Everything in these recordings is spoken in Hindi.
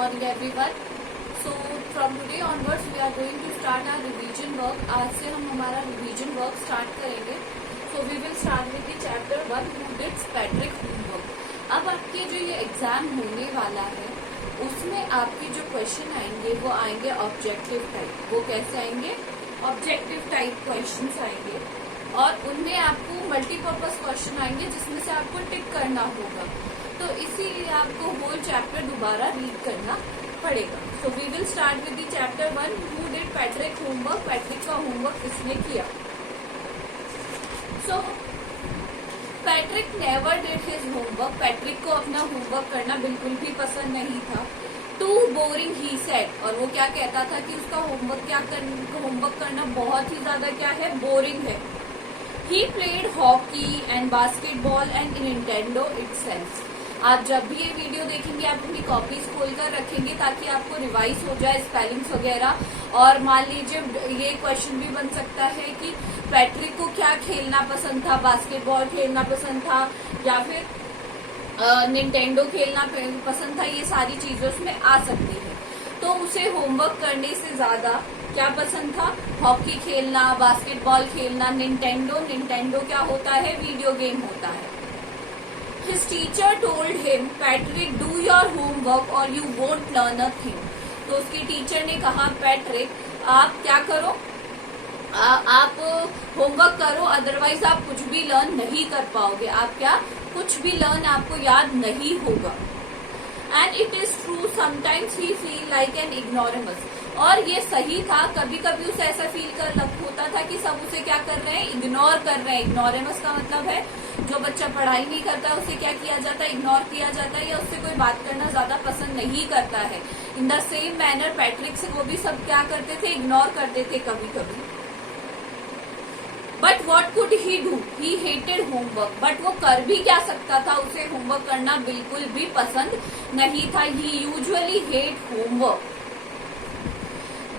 morning everyone. So from today onwards we are going to start our revision work. आज से हम हमारा revision work start करेंगे. So we will start with the chapter 1 who did Patrick homework. अब आपके जो ये एग्जाम होने वाला है उसमें आपके जो क्वेश्चन आएंगे वो आएंगे ऑब्जेक्टिव टाइप. वो कैसे आएंगे? ऑब्जेक्टिव टाइप क्वेश्चंस आएंगे और उनमें आपको मल्टीपर्पज क्वेश्चन आएंगे जिसमें से आपको टिक करना होगा. तो इसीलिए आपको होल चैप्टर दोबारा रीड करना पड़ेगा. So we will start with the chapter 1 who did Patrick homework. Patrick का होमवर्क किसने किया? So Patrick never did his homework. Patrick को अपना होमवर्क करना बिल्कुल भी पसंद नहीं था. Too boring he said. और वो क्या कहता था कि उसका होमवर्क करना बहुत ही ज्यादा क्या है, बोरिंग है. He played hockey and basketball and Nintendo itself. आप जब भी ये वीडियो देखेंगे आप अपनी कॉपीज खोलकर रखेंगे ताकि आपको रिवाइज हो जाए स्पेलिंग्स वगैरह. और मान लीजिए ये क्वेश्चन भी बन सकता है कि पैट्रिक को क्या खेलना पसंद था, बास्केटबॉल खेलना पसंद था या फिर निंटेंडो खेलना पसंद था. ये सारी चीजें उसमें आ सकती है. तो उसे होमवर्क करने से ज्यादा क्या पसंद था? हॉकी खेलना, बास्केटबॉल खेलना, निंटेंडो क्या होता है? वीडियो गेम होता है. His teacher told him, Patrick, do your homework or you won't learn a thing. तो उसकी टीचर ने कहा, पैट्रिक आप क्या करो, आप होमवर्क करो, अदरवाइज आप कुछ भी लर्न नहीं कर पाओगे. आप क्या कुछ भी लर्न आपको याद नहीं होगा. And it is true sometimes he feel like an ignoramus. और ये सही था. कभी कभी उसे ऐसा फील होता था कि सब उसे क्या कर रहे हैं, इग्नोर कर रहे हैं. इग्नोरेमस का मतलब है जो बच्चा पढ़ाई नहीं करता उसे क्या किया जाता है, इग्नोर किया जाता है या उससे कोई बात करना ज्यादा पसंद नहीं करता है. In the same manner Patrick से वो भी सब क्या करते थे, इग्नोर करते थे कभी कभी. But what could he do? He hated homework. But वो कर भी क्या सकता था, उसे होमवर्क करना बिल्कुल भी पसंद नहीं था. He usually hate homework.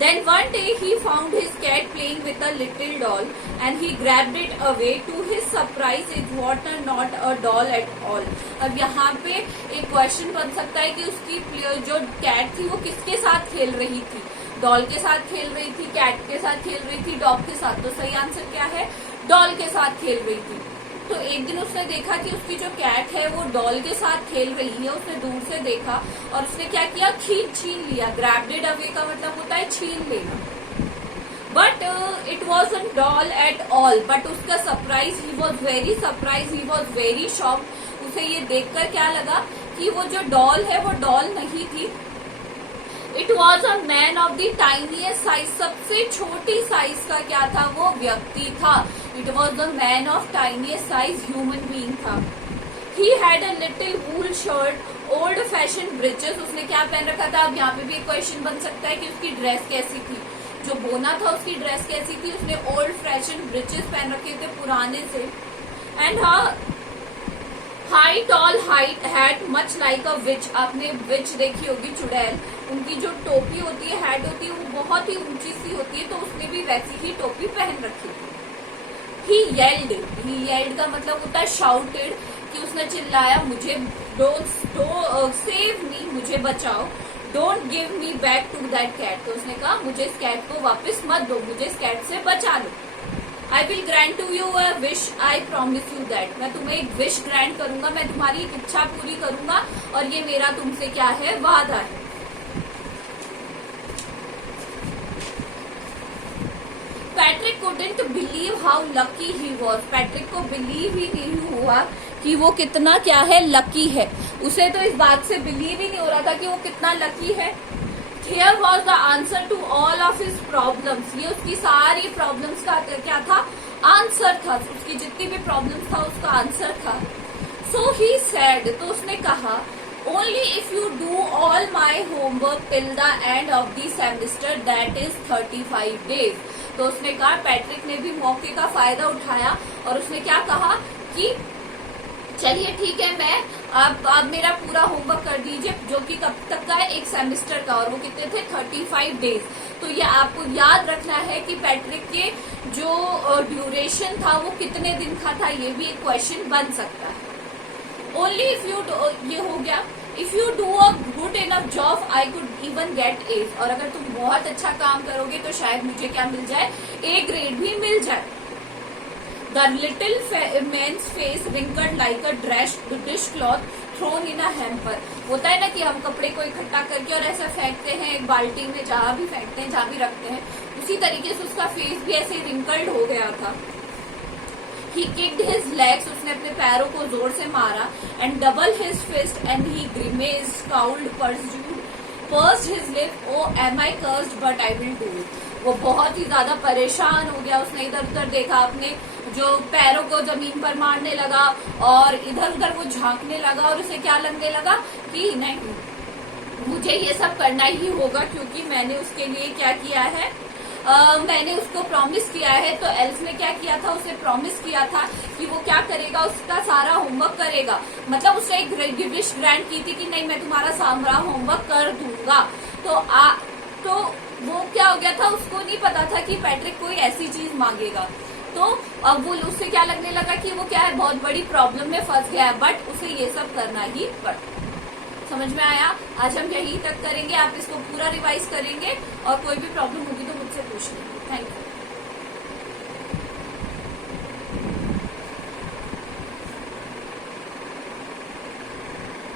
Then one day he found his cat playing with a little doll and he grabbed it away. To his surprise it was not a doll at all. अब यहाँ पे एक क्वेश्चन बन सकता है कि उसकी जो कैट थी वो किसके साथ खेल रही थी? डॉल के साथ खेल रही थी, कैट के साथ खेल रही थी, डॉग के साथ. तो सही आंसर क्या है? डॉल के साथ खेल रही थी. तो एक दिन उसने देखा कि उसकी जो कैट है वो डॉल के साथ खेल रही है. उसने दूर से देखा और उसने क्या किया, छीन लिया. ग्रैब्ड अवे का मतलब होता है छीन लेना. But it was a doll at all. But उसका surprise, he was very surprise, he was very shock. उसे ये देखकर क्या लगा कि वो जो डॉल है वो डॉल नहीं थी. It was a man of the tiniest size. सबसे छोटी साइज का क्या था, वो व्यक्ति था. It was the man of tiniest size human being था. He had a little wool shirt, old fashion breeches. उसने क्या पहन रखा था? अब यहाँ पे भी एक क्वेश्चन बन सकता है कि उसकी ड्रेस कैसी थी. जो बोना था उसकी ड्रेस कैसी थी? उसने ओल्ड फैशन ब्रिचेस पहन रखे थे पुराने से. And high tall height hat much like a witch. आपने विच देखी होगी, चुड़ैल. उनकी जो टोपी होती है, हैट होती है, वो बहुत ही ऊंची सी होती है. तो उसने भी वैसी ही टोपी पहन रखी थी. ही येल्ड का मतलब होता है शाउटेड, कि उसने चिल्लाया, मुझे डोंट सेव मी, मुझे बचाओ. Don't give me back to that cat. तो उसने कहा मुझे इस कैट को वापस मत दो, मुझे इस कैट से बचा लो. I will grant to you a wish, I promise you that. मैं तुम्हें एक विश ग्रांट करूंगा, मैं तुम्हारी एक इच्छा पूरी करूंगा और ये मेरा तुमसे क्या है, वादा है. Patrick couldn't believe how lucky he was. Patrick को बिलीव ही नहीं हुआ कि वो कितना क्या है, लकी है. उसे तो इस बात से बिलीव ही नहीं हो रहा था कि वो कितना लकी है. Here was the answer to all of his problems. ये उसकी सारी प्रॉब्लम्स का क्या था, आंसर था. उसकी जितनी भी प्रॉब्लम्स था उसका आंसर था. So he said, तो उसने कहा, only if you do all my homework till the end of the semester, that is 35 days. तो उसने कहा, पैट्रिक ने भी मौके का फायदा उठाया और उसने क्या कहा कि चलिए ठीक है, मैं आप मेरा पूरा होमवर्क कर दीजिए, जो कि कब तक का है, एक सेमेस्टर का. और वो कितने थे, 35 डेज. तो ये आपको याद रखना है कि पैट्रिक के जो ड्यूरेशन था वो कितने दिन का था. ये भी एक क्वेश्चन बन सकता है. ओनली इफ यू, ये हो गया. If you do a good enough job I could even get ए, और अगर तुम बहुत अच्छा काम करोगे तो शायद मुझे क्या मिल जाए, ए ग्रेड भी मिल जाए। The little man's face wrinkled like a dish cloth thrown in a hamper. होता है ना कि हम कपड़े को इकट्ठा करके और ऐसा फेंकते हैं एक बाल्टी में, जहां भी फेंकते हैं, जहां भी रखते हैं, उसी तरीके से उसका फेस भी ऐसे रिंकल्ड हो गया था। He kicked his legs, उसने अपने पैरों को जोर से मारा, and doubled his fist, and he grimaced, scowled, pursed his lip. Oh, am I cursed? But I will do it. वो बहुत ही ज्यादा परेशान हो गया, उसने इधर उधर देखा, अपने जो पैरों को जमीन पर मारने लगा और इधर उधर वो झांकने लगा, और उसे क्या लगने लगा कि नहीं, मुझे ये सब करना ही होगा क्योंकि मैंने उसके लिए क्या किया है, मैंने उसको प्रॉमिस किया है। तो एल्फ ने क्या किया था, उसे प्रॉमिस किया था कि वो क्या करेगा, उसका सारा होमवर्क करेगा। मतलब उसने एक विश ग्रांट की थी कि नहीं, मैं तुम्हारा सारा होमवर्क कर दूंगा। तो वो क्या हो गया था, उसको नहीं पता था कि पैट्रिक कोई ऐसी चीज मांगेगा। तो अब वो उससे क्या लगने लगा कि वो क्या है, बहुत बड़ी प्रॉब्लम में फंस गया है, बट उसे ये सब करना ही पड़ता। समझ में आया? आज हम यही तक करेंगे, आप इसको पूरा रिवाइज करेंगे और कोई भी प्रॉब्लम होगी तो मुझसे पूछ लेंगे।